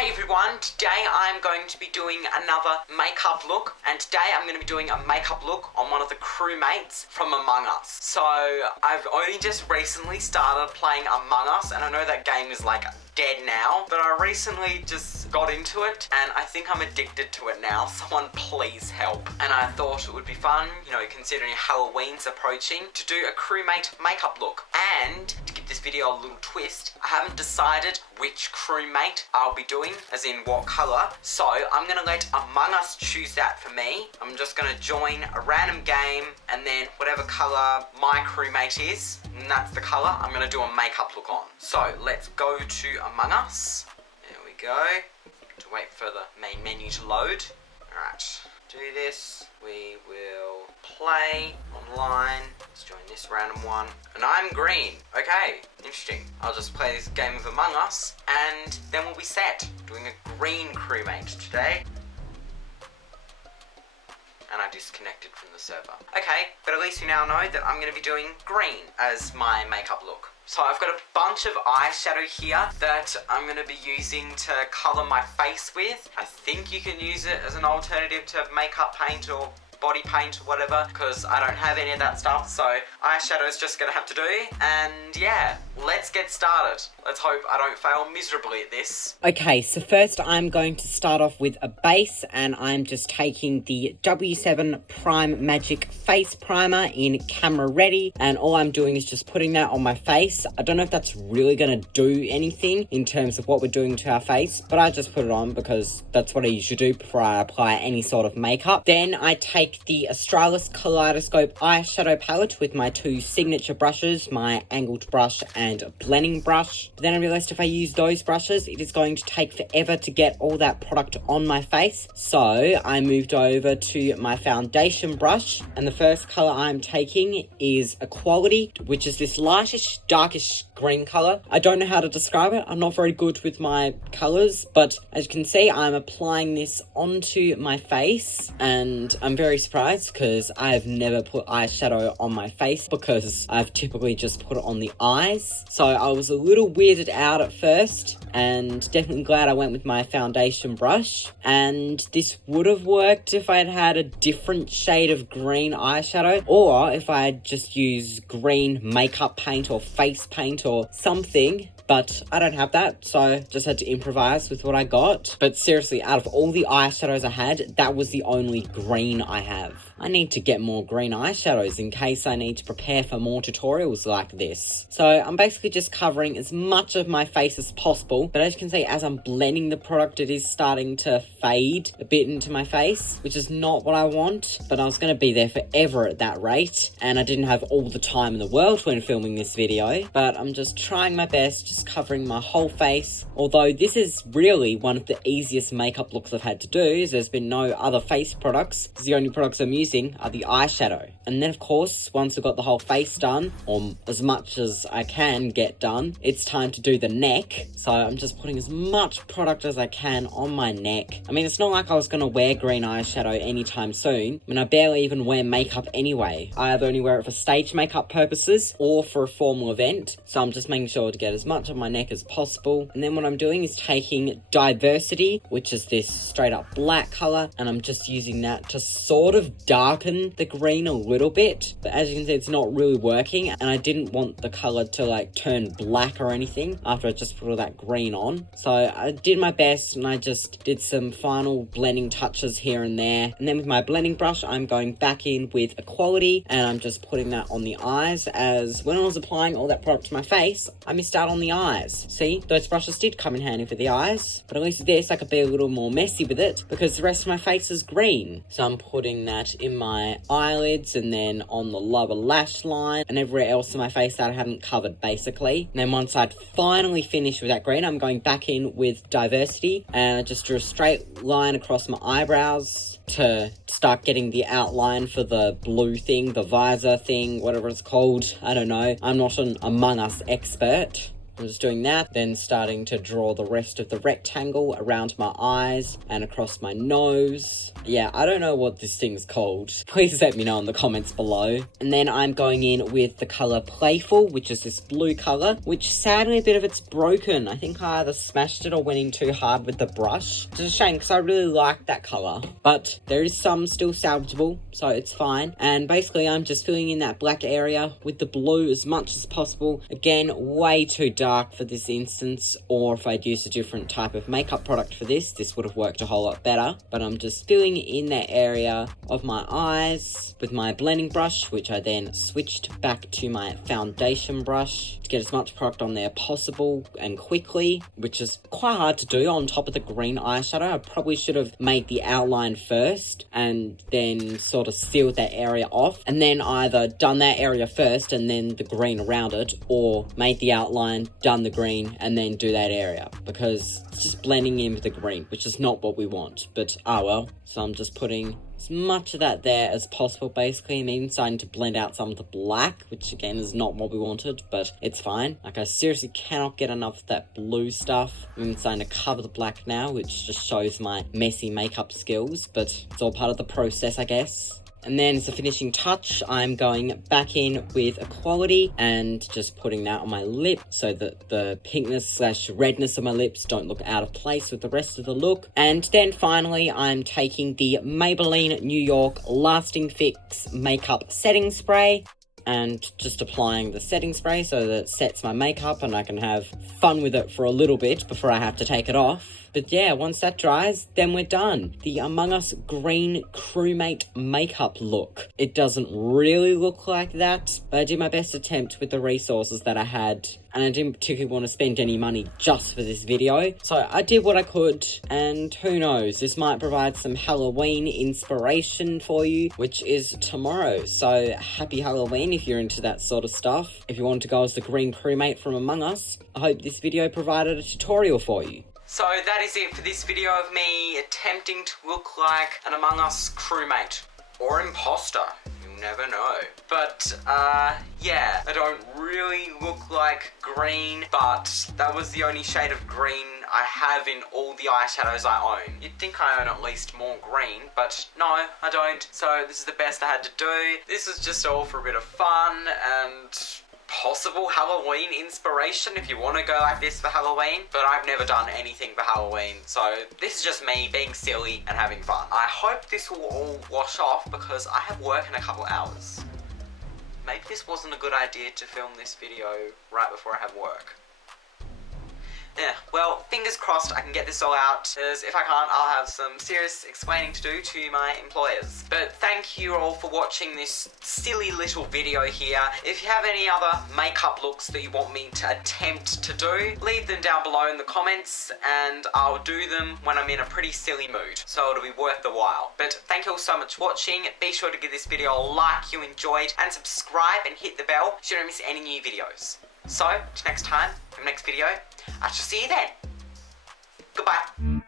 Hey everyone, today I'm going to be doing another makeup look, and today I'm going to be doing a makeup look on one of the crewmates from Among Us. So I've only just recently started playing Among Us, and I know that game is like dead now, but I recently just got into it and I think I'm addicted to it now. Someone please help. And I thought it would be fun, you know, considering Halloween's approaching, to do a crewmate makeup look. And to give this video a little twist, I haven't decided which crewmate I'll be doing, as in what colour, so I'm gonna let Among Us choose that for me. I'm just gonna join a random game, and then whatever colour my crewmate is, and that's the colour I'm gonna do a makeup look on. So let's go to Among Us. There we go. To wait for the main menu to load. Alright, do this. We will play online. Let's join this random one. And I'm green. Okay, interesting. I'll just play this game of Among Us and then we'll be set. Doing a green crewmate today. And I disconnected from the server. Okay, but at least you now know that I'm going to be doing green as my makeup look. So I've got a bunch of eyeshadow here that I'm going to be using to colour my face with. I think you can use it as an alternative to makeup paint or body paint or whatever, because I don't have any of that stuff, so eyeshadow is just gonna have to do. And yeah, let's get started. Let's hope I don't fail miserably at this. Okay, so first I'm going to start off with a base, and I'm just taking the W7 Prime Magic Face Primer in Camera Ready, and all I'm doing is just putting that on my face. I don't know if that's really gonna do anything in terms of what we're doing to our face, but I just put it on because that's what I usually do before I apply any sort of makeup. Then I take the Australis Kaleidoscope eyeshadow palette with my two signature brushes, my angled brush and blending brush. But then I realised if I use those brushes, it is going to take forever to get all that product on my face. So I moved over to my foundation brush, and the first colour I'm taking is Equality, which is this lightish, darkish green colour. I don't know how to describe it. I'm not very good with my colours, but as you can see, I'm applying this onto my face, and I'm very surprised because I've never put eyeshadow on my face because I've typically just put it on the eyes. So I was a little weirded out at first, and definitely glad I went with my foundation brush. And this would have worked if I had had a different shade of green eyeshadow, or if I had just used green makeup paint or face paint or something. But I don't have that, so just had to improvise with what I got. But seriously, out of all the eyeshadows I had, that was the only green I have. I need to get more green eyeshadows in case I need to prepare for more tutorials like this. So I'm basically just covering as much of my face as possible. But as you can see, as I'm blending the product, it is starting to fade a bit into my face, which is not what I want. But I was going to be there forever at that rate, and I didn't have all the time in the world when filming this video. But I'm just trying my best, just covering my whole face. Although this is really one of the easiest makeup looks I've had to do, as there's been no other face products. The only products I'm using are the eyeshadow. And then of course, once I've got the whole face done, or as much as I can get done, it's time to do the neck. So I'm just putting as much product as I can on my neck. I mean, it's not like I was going to wear green eyeshadow anytime soon. I mean, I barely even wear makeup anyway. I either only wear it for stage makeup purposes or for a formal event. So I'm just making sure to get as much of my neck as possible. And then what I'm doing is taking Diversity, which is this straight up black color, and I'm just using that to sort of darken the green a little bit. But as you can see, it's not really working, and I didn't want the color to like turn black or anything after I just put all that green on. So I did my best, and I just did some final blending touches here and there. And then with my blending brush, I'm going back in with Equality, and I'm just putting that on the eyes, as when I was applying all that product to my face, I missed out on the eyes. See, those brushes did come in handy for the eyes, but at least with this I could be a little more messy with it because the rest of my face is green. So I'm putting that in my eyelids and then on the lower lash line and everywhere else in my face that I haven't covered basically. And then once I'd finally finished with that green, I'm going back in with Diversity, and I just drew a straight line across my eyebrows to start getting the outline for the blue thing, the visor thing, whatever it's called. I don't know. I'm not an Among Us expert. I'm just doing that, then starting to draw the rest of the rectangle around my eyes and across my nose. Yeah, I don't know what this thing's called. Please let me know in the comments below. And then I'm going in with the colour Playful, which is this blue colour, which sadly a bit of it's broken. I think I either smashed it or went in too hard with the brush. It's a shame because I really like that colour. But there is some still salvageable, so it's fine. And basically I'm just filling in that black area with the blue as much as possible. Again, way too dark for this instance, or if I'd used a different type of makeup product for this would have worked a whole lot better. But I'm just filling in that area of my eyes with my blending brush, which I then switched back to my foundation brush to get as much product on there possible and quickly, which is quite hard to do on top of the green eyeshadow. I probably should have made the outline first and then sort of sealed that area off, and then either done that area first and then the green around it, or made the outline, done the green, and then do that area, because it's just blending in with the green, which is not what we want, but well. So I'm just putting as much of that there as possible, basically, and even starting to blend out some of the black, which again is not what we wanted, but it's fine. Like, I seriously cannot get enough of that blue stuff. I'm even starting to cover the black now, which just shows my messy makeup skills, but it's all part of the process, I guess. And then as a finishing touch, I'm going back in with Equality and just putting that on my lip so that the pinkness / redness of my lips don't look out of place with the rest of the look. And then finally, I'm taking the Maybelline New York Lasting Fix Makeup Setting Spray and just applying the setting spray so that it sets my makeup and I can have fun with it for a little bit before I have to take it off. But yeah, once that dries, then we're done. The Among Us Green Crewmate makeup look. It doesn't really look like that, but I did my best attempt with the resources that I had, and I didn't particularly want to spend any money just for this video. So I did what I could, and who knows, this might provide some Halloween inspiration for you, which is tomorrow. So happy Halloween if you're into that sort of stuff. If you want to go as the Green Crewmate from Among Us, I hope this video provided a tutorial for you. So that is it for this video of me attempting to look like an Among Us crewmate. Or imposter, you never know. But, yeah, I don't really look like green, but that was the only shade of green I have in all the eyeshadows I own. You'd think I own at least more green, but no, I don't. So this is the best I had to do. This was just all for a bit of fun and possible Halloween inspiration if you want to go like this for Halloween, but I've never done anything for Halloween, so this is just me being silly and having fun. I hope this will all wash off because I have work in a couple hours. Maybe this wasn't a good idea to film this video right before I have work. Yeah, well, fingers crossed I can get this all out, because if I can't, I'll have some serious explaining to do to my employers. But thank you all for watching this silly little video here. If you have any other makeup looks that you want me to attempt to do, leave them down below in the comments, and I'll do them when I'm in a pretty silly mood, so it'll be worth the while. But thank you all so much for watching. Be sure to give this video a like you enjoyed, and subscribe and hit the bell so you don't miss any new videos. So, till next time, for the next video, I shall see you then. Goodbye.